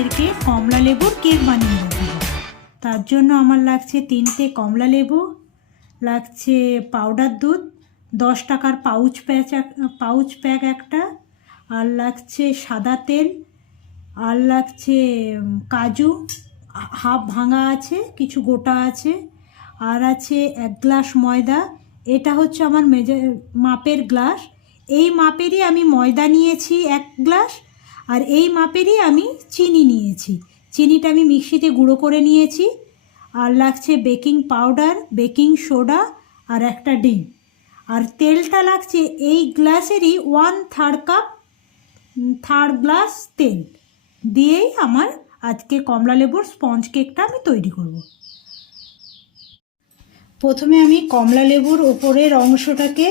তোমাদেরকে কমলা লেবুর কেক বানিয়ে দেবো। তার জন্য আমার লাগছে 3টে কমলা লেবু, লাগছে পাউডার দুধ 10 টাকার পাউচ প্যাক একটা, আর লাগছে সাদা তেল, আর লাগছে কাজু হাফ ভাঙা আছে, কিছু গোটা আছে, আর আছে 1 গ্লাস ময়দা। এটা হচ্ছে আমার মাপের গ্লাস। এই মাপেরই আমি ময়দা নিয়েছি 1 গ্লাস, আর এই মাপেরই আমি চিনি নিয়েছি। চিনিটা আমি মিক্সিতে গুঁড়ো করে নিয়েছি। আর লাগছে বেকিং পাউডার, বেকিং সোডা, আর একটা ডিম। আর তেলটা লাগছে এই গ্লাসেরই 1/3 কাপ, 3 গ্লাস তেল দিয়েই আমার আজকে কমলা লেবুর স্পঞ্জ কেকটা আমি তৈরি করব। প্রথমে আমি কমলা লেবুর ওপরের অংশটাকে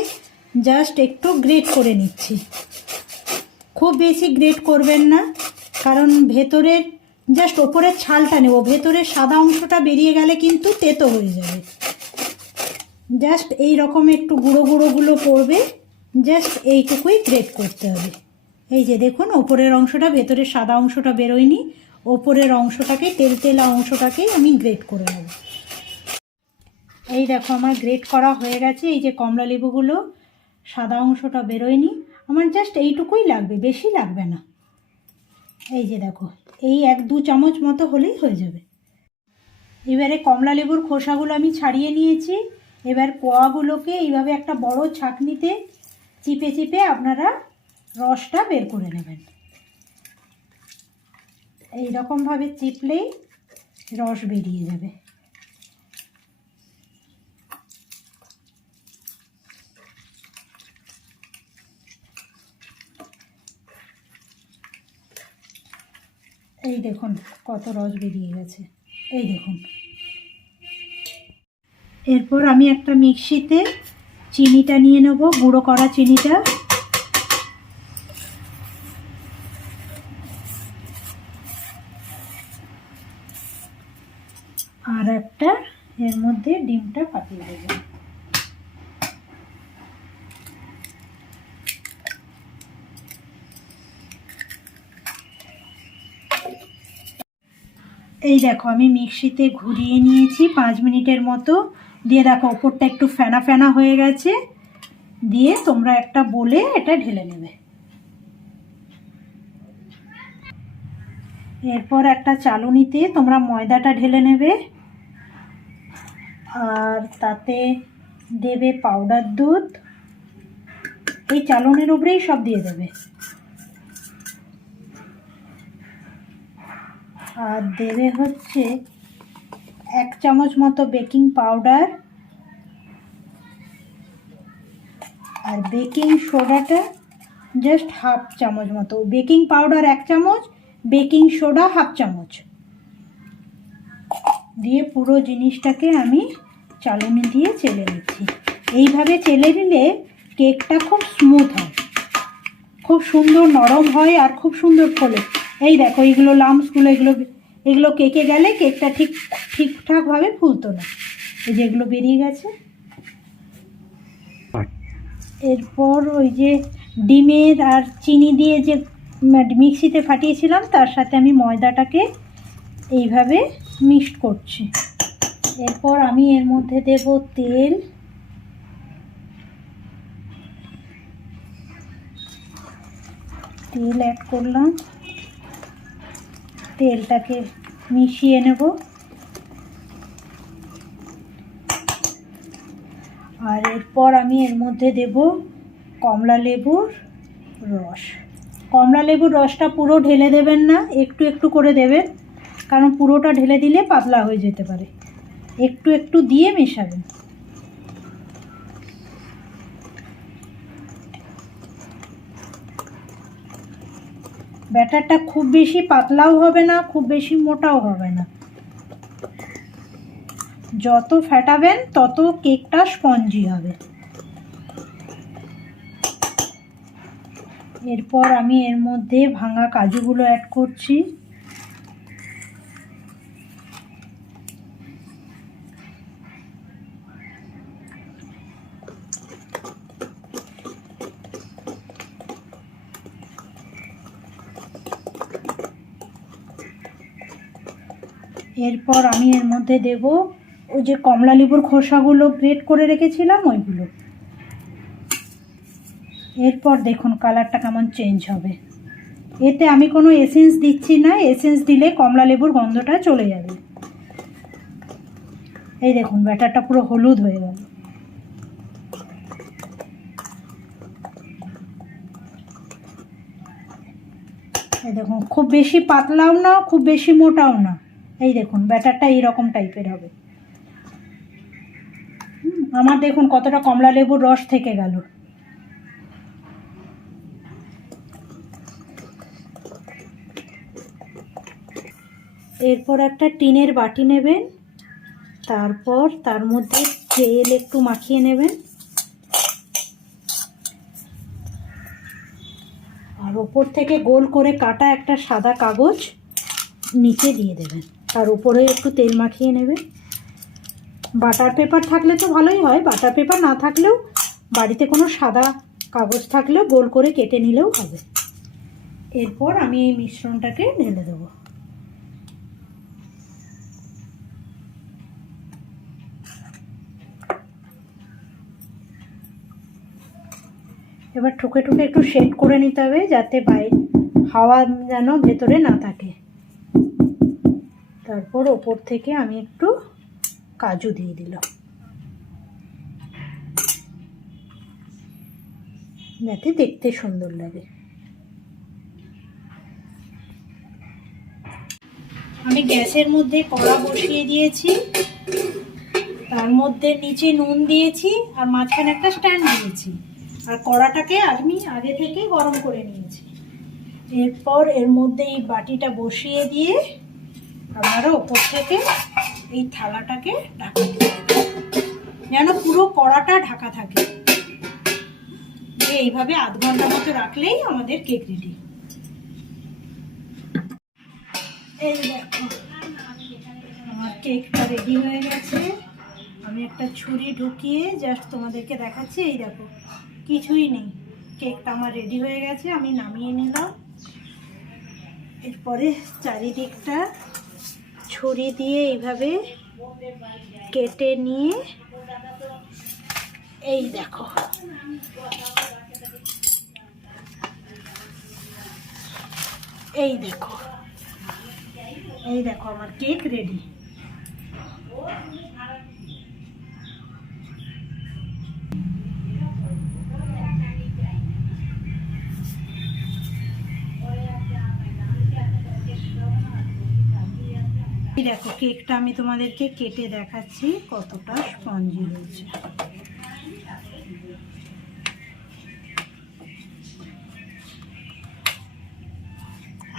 জাস্ট একটু গ্রেট করে নিচ্ছি। খুব বেশি গ্রেট করবেন না, কারণ ভেতরের জাস্ট ওপরের ছালটা নেব, ভেতরের সাদা অংশটা বেরিয়ে গেলে কিন্তু তেতো হয়ে যাবে। জাস্ট এই রকম একটু গুঁড়ো গুঁড়োগুলো পড়বে, জাস্ট এইটুকুই গ্রেট করতে হবে। এই যে দেখুন, ওপরের অংশটা, ভেতরের সাদা অংশটা বেরোয়নি, ওপরের অংশটাকে তেলা অংশটাকেই আমি গ্রেট করে নেব। এই দেখো আমার গ্রেট করা হয়ে গেছে। এই যে কমলা লেবুগুলো সাদা অংশটা বেরোয়নি, আমার জাস্ট এইটুকুই লাগবে, বেশি লাগবে না। এই যে দেখো, এই 1-2 চামচ মতো হলেই হয়ে যাবে। এবারে কমলা লেবুর খোসাগুলো আমি ছাড়িয়ে নিয়েছি। এবার কোয়াগুলোকে এইভাবে একটা বড় ছাঁকনিতে চিপে চিপে আপনারা রসটা বের করে নেবেন। এই রকমভাবে চিপলেই রস বেরিয়ে যাবে। এই দেখুন কত রস বেরিয়ে গেছে, এই দেখুন। এরপর আমি একটা মিক্সিতে চিনিটা নিয়ে নেব, গুঁড়ো করা চিনিটা। আর একটা এর মধ্যে ডিমটা ফাটিয়ে দেব। এই দেখো আমি মিক্সিতে ঘুরিয়ে নিয়েছি 5 মিনিটের মতো। দিয়ে দেখো ওপরটা একটু ফেনা ফেনা হয়ে গেছে। দিয়ে তোমরা একটা বলে এটা ঢেলে নেবে। এরপর একটা চালুনিতে তোমরা ময়দাটা ঢেলে নেবে, আর তাতে দেবে পাউডার দুধ। এই চালনির উপরেই সব দিয়ে দেবে। আর দেবে হচ্ছে 1 চামচ মতো বেকিং পাউডার, আর বেকিং সোডাটা জাস্ট হাফ চামচ মতো। বেকিং পাউডার 1 চামচ, বেকিং সোডা হাফ চামচ দিয়ে পুরো জিনিসটাকে আমি চালনি দিয়ে চেলে নিচ্ছি। এইভাবে চেলে নিলে কেকটা খুব স্মুথ হয়, খুব সুন্দর নরম হয়, আর খুব সুন্দর ফোলে। এই দেখো এইগুলো লাম্পসগুলো, এগুলো কেকে গেলে কেকটা ঠিকঠাকভাবে ফুলতো না। এই যে এগুলো বেরিয়ে গেছে। এরপর ওই যে ডিমের আর চিনি দিয়ে যে মিক্সিতে ফাটিয়েছিলাম, তার সাথে আমি ময়দাটাকে এইভাবে মিক্সড করছি। এরপর আমি এর মধ্যে দেব তেল, অ্যাড করলাম। তেলটাকে মিশিয়ে নেব। আর এরপর আমি এর মধ্যে দেব কমলা লেবুর রস। কমলা লেবুর রসটা পুরো ঢেলে দেবেন না, একটু একটু করে দেবেন, কারণ পুরোটা ঢেলে দিলে পাতলা হয়ে যেতে পারে। একটু একটু দিয়ে মেশাবেন। ব্যাটারটা খুব বেশি পাতলাও হবে না, খুব বেশি মোটাও হবে না। যত ফেটাবেন তত কেকটা স্পঞ্জি হবে। এরপর আমি এর মধ্যে ভাঙা কাজুগুলো অ্যাড করছি। এরপর আমি এর মধ্যে দেব ওই যে কমলা লেবুর খোসাগুলো গ্রেট করে রেখেছিলাম ওইগুলো। এরপর দেখুন কালারটা কেমন চেঞ্জ হবে। এতে আমি কোনো এসেন্স দিচ্ছি না, এসেন্স দিলে কমলা লেবুর গন্ধটা চলে যাবে। এই দেখুন ব্যাটারটা পুরো হলুদ হয়ে গেল। এই দেখুন খুব বেশি পাতলাও না, খুব বেশি মোটাও না। এই দেখুন ব্যাটারটা এইরকম টাইপের হবে। আমার দেখুন কতটা কমলা লেবুর রস থেকে গেল। এরপর একটা টিনের বাটি নেবেন, তারপর তার মধ্যে তেল একটু মাখিয়ে নেবেন, আর ওপর থেকে গোল করে কাটা একটা সাদা কাগজ নিচে দিয়ে দেবেন, তার উপরে একটু তেল মাখিয়ে নেবেন। বাটার পেপার থাকলে তো ভালোই হয়, বাটার পেপার না থাকলেও বাড়িতে কোনো সাদা কাগজ থাকলেও গোল করে কেটে নিলেও হবে। এরপর আমি এই মিশ্রণটাকে ঢেলে দেবো। এবার ঠুকে ঠুকে একটু সেট করে নিতে হবে, যাতে বাইরে হাওয়া যেন ভেতরে না থাকে। তারপর ওপর থেকে আমি একটু কাজু দিয়ে দিলাম, যাতে দেখতে সুন্দর লাগে। আমি গ্যাসের মধ্যে কড়া বসিয়ে দিয়েছি, তার মধ্যে নিচে নুন দিয়েছি আর মাঝখানে একটা স্ট্যান্ড দিয়েছি, আর কড়াটাকে আমি আগে থেকে গরম করে নিয়েছি। এরপর এর মধ্যে এই বাটিটা বসিয়ে দিয়ে আপনারা ওপর থেকে এই থালাটাকে ঢাকা দিয়ে যেন পুরো কড়াটা ঢাকা থাকে। এইভাবে আধ ঘন্টা মতো রাখলেই আমাদের কেক রেডি। এই দেখো আমার কেকটা রেডি হয়ে গেছে। আমি একটা ছুরি ঢুকিয়ে জাস্ট তোমাদেরকে দেখাচ্ছি। এই দেখো কিছুই নেই, কেকটা আমার রেডি হয়ে গেছে। আমি নামিয়ে নিলাম। এরপরে চারিদিকটা ছুরি দিয়ে এইভাবে কেটে নিয়ে এই দেখো এই দেখো এই দেখো আমার কেক রেডি। দেখো কেকটা আমি তোমাদেরকে কেটে দেখাচ্ছি কতটা স্পঞ্জি হয়েছে।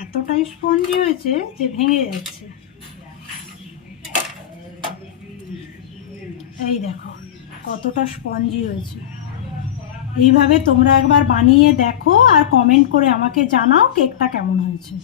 এতটাই স্পঞ্জি হয়েছে যে ভেঙে যাচ্ছে। এই দেখো কতটা স্পঞ্জি হয়েছে। এইভাবে তোমরা একবার বানিয়ে দেখো আর কমেন্ট করে আমাকে জানাও কেকটা কেমন হয়েছে।